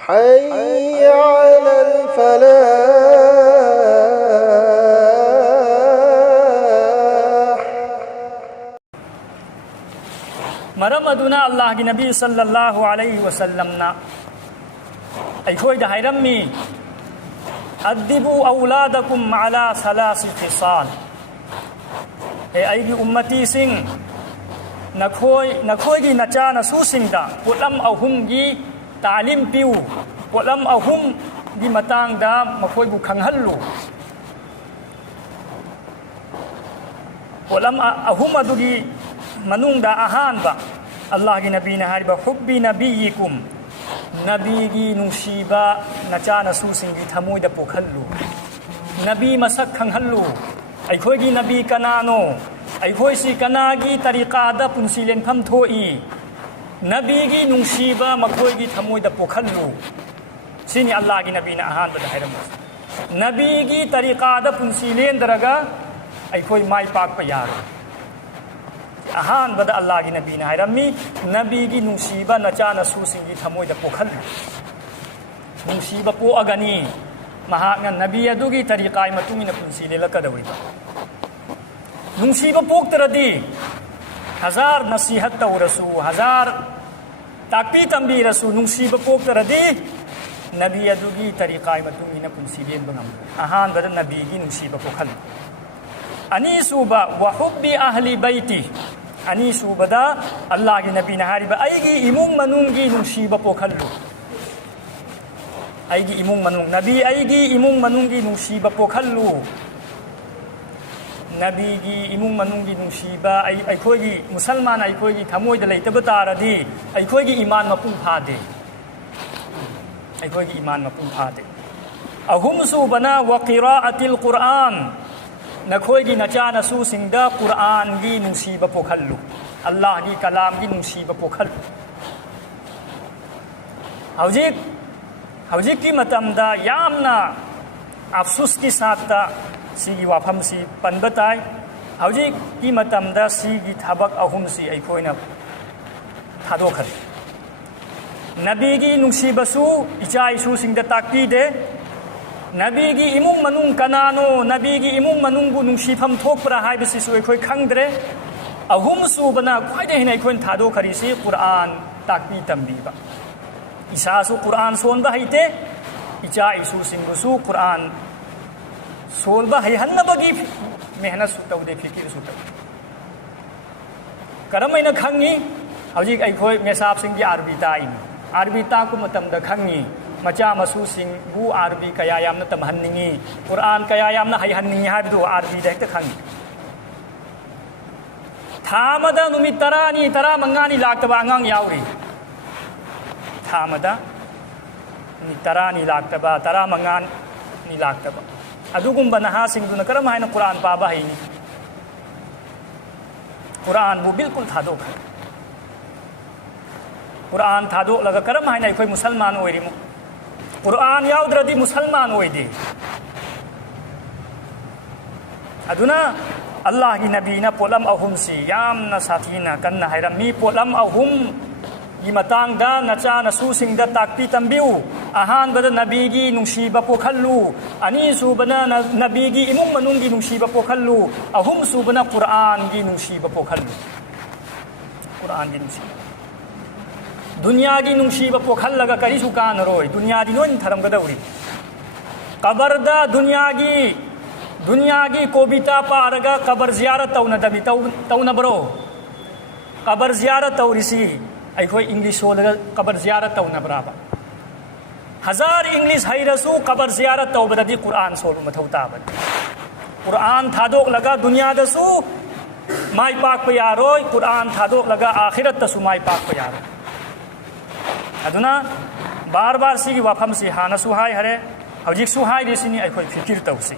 حي على الفلاح. مرم ادنا اللہ کی نبی صلی اللہ علیہ وسلم نا ایخوئی دا حیرمی ادبو اولادکم علی ثلاث خصال اے ایگی امتی سنگ نکھوئی گی نچا نسو سنگ دا پولم اہم گی تعلیم پیو پولم اہم گی متانگ دا مکھوئی بو کھنگھلو پولم اہم ادو گی منون دا اہان با اللہ کی نبی نے ہاری با حبی نبیکم نبی گی نوشیبا نچا نسو سنگی تھموئی دا پوکھلو نبی مسک کھنگھلو ایکھوئی گی نبی کنانو ایکھوئی سی کناگی طریقہ دا پنسی لین پھم تھوئی نبی گی نوشیبا مکھوئی گی تھموئی دا پوکھلو سینی اللہ کی نبی نے اہان با دا حیرم نبی گی طریقہ دا پنسی لین درگا ایکھوئی مائی پاک پا یارو اہان بدا اللہ کی نبی نے حیرمی نبی کی نوشیبہ نچا نسو سنگی تھموئی دا پوکھل نوشیبہ پو اگنی مہاگن نبی ادو کی طریقہ متونی نپنسی لے لکا دوئی با نوشیبہ پوک تردی ہزار نصیحت تو رسو ہزار تاکی تنبی رسو نوشیبہ پوک تردی نبی ادو کی طریقہ متونی نپنسی لے بغم اہان بدا نبی کی نوشیبہ پوکھل انیسو با وحب اہل بیتی انیسو بدا اللہ کی نبی نہاری با ایگی امون منونگی نوشیبہ پوکھلو ایگی امون منونگ نبی ایگی امون منونگی نوشیبہ پوکھلو نبی گی امون منونگی نوشیبہ ایکھوئی گی مسلمان ایکھوئی گی تھموئی دلائی تبتارا دی ایکھوئی گی ایمان مپون پھا دے ایکھوئی گی ایمان مپون پھا دے اہم سو بنا وقراءت القرآن نکھوئی گی نچا نسو سنگا قرآن گی نوشیبہ پوکھلو اللہ کی کلام گی نوشیبہ پوکھلو حوجیک کی متم دا یامنا افسوس کی ساتھ دا سیگی وافم سی پن بتائی حوجیک کی متم دا سیگی تھبک اہم سی ایکھوئی نا تھادو کھر نبی گی نوشیبہ سو اچائی سو سنگ دا تاکی دے نبی کی امون منون کنانو نبی کی امون منون بو نوشیفم تھوک پر ہائی بسی سو ایکھوئی کھنگ درے اہم سو بنا کوئی دے ہنے ایکھوئی تھادو کھری سی قرآن تاکی تنبی با عیسیٰ سو قرآن سون با ہیتے اچا عیسو سنگو سو قرآن سول با ہی ہن بگی محنت سو تو دے فکر سو تو کرم اینا کھنگی حوجی ایکھوئی میساب سنگی عربی تائی عربی تا کو متم دا کھنگی مچا مسو سنگ بو عربی کیا یامنا تمہننگی قرآن کیا یامنا حیہننگی ہے بدو عربی دیکھتے کھنگی تھامدا نمی ترانی ترا منگانی لاکتبا انگانگ یاوری تھامدا نمی ترانی لاکتبا ترا منگانی لاکتبا ادو گم بنہا سنگ دو نکرم ہے نا قرآن پابا ہی نہیں قرآن وہ بالکل تھا دو کھر قرآن تھا دو لگا کرم ہے نا کوئی مسلمان ہوئی ریمو قرآن یاود ردی مسلمان ہوئی دی ادونا اللہ کی نبی نا پولم اہم سی یامنا ساتھینا کننا حیرم می پولم اہم یہ متانگ دا نچا نسو سنگ دا تاکتی تنبیو اہان بدا نبی گی نوشیبہ پوکھلو انیسو بنا نبی گی امون منونگی نوشیبہ پوکھلو اہم سو بنا قرآن گی نوشیبہ پوکھلو قرآن گی نوشیبہ دنیا کی نوشیبہ پوکھل لگا کری سکان روئی دنیا دی نون تھرم گدوری قبر دا دنیا کی کوبیتا پارگا قبر زیارت تو ندبی تو نبرو قبر زیارت تو رسی ایکھوئی انگلیش ہو لگا قبر زیارت تو نبرابا ہزار انگلیش ہائی رسو قبر زیارت تو بدی قرآن سولو متھوتا بد قرآن تھا دوک لگا دنیا دسو مائی پاک پہ یاروئی قرآن تھا دوک لگا آخرت تسو مائی پاک پہ یاروئی ادنا بار بار سیگی وافم سی ہانا سوہائی ہرے حوجیک سوہائی دیسینی ایکھوئی فکر تو سی